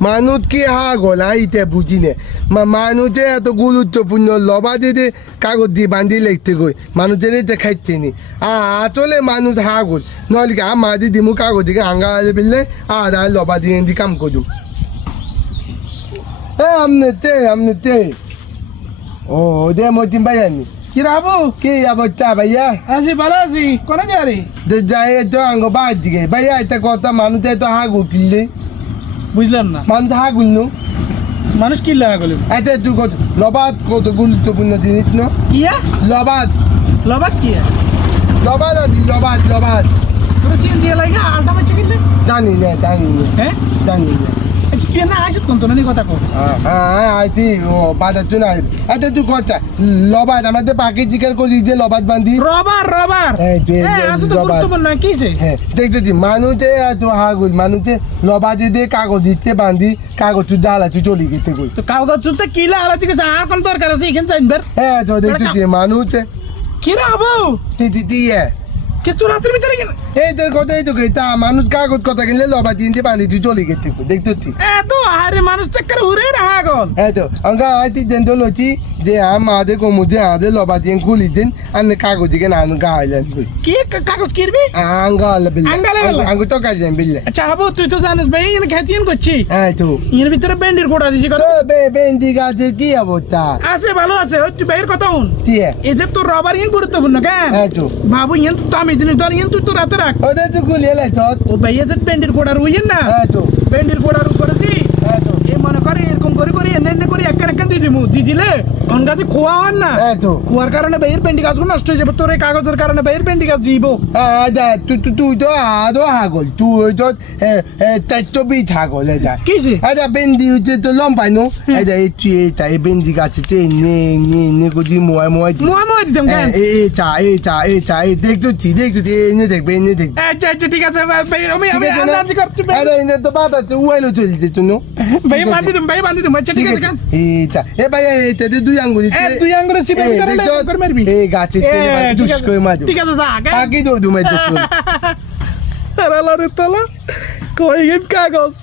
মানুষ কি হাগল ইতে বুঝি নে মানুষে এত গুরুত্বপূর্ণ লবা দিয়ে কাগজ দিয়ে বান্ধি লিখতে গই মানুষের এতে খাইতে নি আসলে মানুষ হাগল নইলে কি আমার দিদি মু কাগজ দিকে হাঙ্গা বিললে আর লবা দিয়ে দি কাম করুম আমনে ও দে মতিন ভাইয়ানি কি রাবু কি অবস্থা ভাইয়া আছি ভালো আছি কোন যারি যাই তো আঙ্গ বাদ দিকে ভাইয়া এটা কথা মানুষে তো হাগুল কিনলে বুঝলাম না মানুষ হাগুল নু মানুষ কি লাগা গেল আচ্ছা তুই কত লবাদ কত গুরুত্বপূর্ণ জিনিস ন কিয়া লবাদ লবাক কিয়া লবাদ আদি লবাদ তোর চিন দিয়ে লাগা আলটা মাছ কিনলে জানি না হ্যাঁ জানি না আচ্ছা কি না আইছত কোন তো নানি কথা কো হ্যাঁ আইতি ও বাজার চুন আই আচ্ছা তুই কথা লবাদ আমাদের পাখি জিকার করি যে লবাদ বান্ধি রবার এই যে আসলে তো গুরুত্বপূর্ণ কিছে হ্যাঁ দেখছি মানুষে এত হাগুল মানুষে লবাদে দিয়ে কাগজ দিতে বান্ধি কাগজ জ্বালা তুই চলি গেতে কই তো কাগজ চুতে কিলা আলা ঠিক আছে আর কোন দরকার আছে এখানে জানবার হ্যাঁ তো দেখছি মানুষে কি রাবু দিয়ে কে তোর রাতের ভিতরে কেন এই তোর কথাই তো কই তা মানুষ কাগজ কথা কিনলে লবা দিয়ে বান্ধি তুই চলি গেতে কই দেখতে এত আরে মানুষ চক্কর উড়ে রাহা গল এই তো অঙ্কা আইতি দেন তো লচি যে আমাদের কমুজে আমাদের লবা দিয়ে খুলি দিন আর কাগজ দিকে না গাইলেন কই কি কাগজ কিরবি আঙ্গাল বিল আঙ্গাল বিল। আঙ্গু তো কাজ দেন বিল আচ্ছা আবু তুই তো জানিস ভাই এখানে খেতিন করছি এই তো এর ভিতরে বেন্ডির গোড়া দিছি কত তো বেন্দি গাছে কি অবস্থা আছে ভালো আছে ওই তুই ভাইয়ের কথা শুন দিয়ে এই যে তোর রবার ইন গুরুত্বপূর্ণ কেন এই তো বাবু ইন তো আমি জিনিস ধর ইন তুই তো রাতে রাখ ওদের তো খুলি এলাই তো ও ভাইয়া যে বেন্ডির গোড়ার উইন না এই তো বেন্ডির গোড়ার উপরে দি এই তো এই মনে করে এরকম করে এনে করে একটা দিয়ে দিমু দি দিলে অনগাতে খোয়া হন না এই তো খোয়ার কারণে ভাইয়ের বেন্ডি গাছগুলো নষ্ট হয়ে যাবে তোর এই কাগজের কারণে ভাইয়ের বেন্ডি গাছ জীব আদা তুই তো আদো হাগল তুই তো চারটো বি হাগল এটা কিছে আদা বেন্দি হচ্ছে তো লম্বাই নো এটা এই তুই এটা এই বেন্দি গাছে নে কুজি মোয় দি মুয়া দিতাম কেন এই দেখছি এনে দেখবে আচ্ছা আচ্ছা ঠিক আছে ভাই আমি আন্দাজ করছি আরে এনে তো বাদ আছে উয়াইলো চলি দিত নো ভাই বান্ধি দিম আচ্ছা ঠিক আছে কেন এ ভাই এটা দুই আঙ্গুলি তুই আঙ্গুরে সিপে করে মারবি এই গাছে দুষ করে মারো ঠিক আছে যা আগে তো দুমাই দিত আরে আল্লাহর তালা কই গেম কাগজ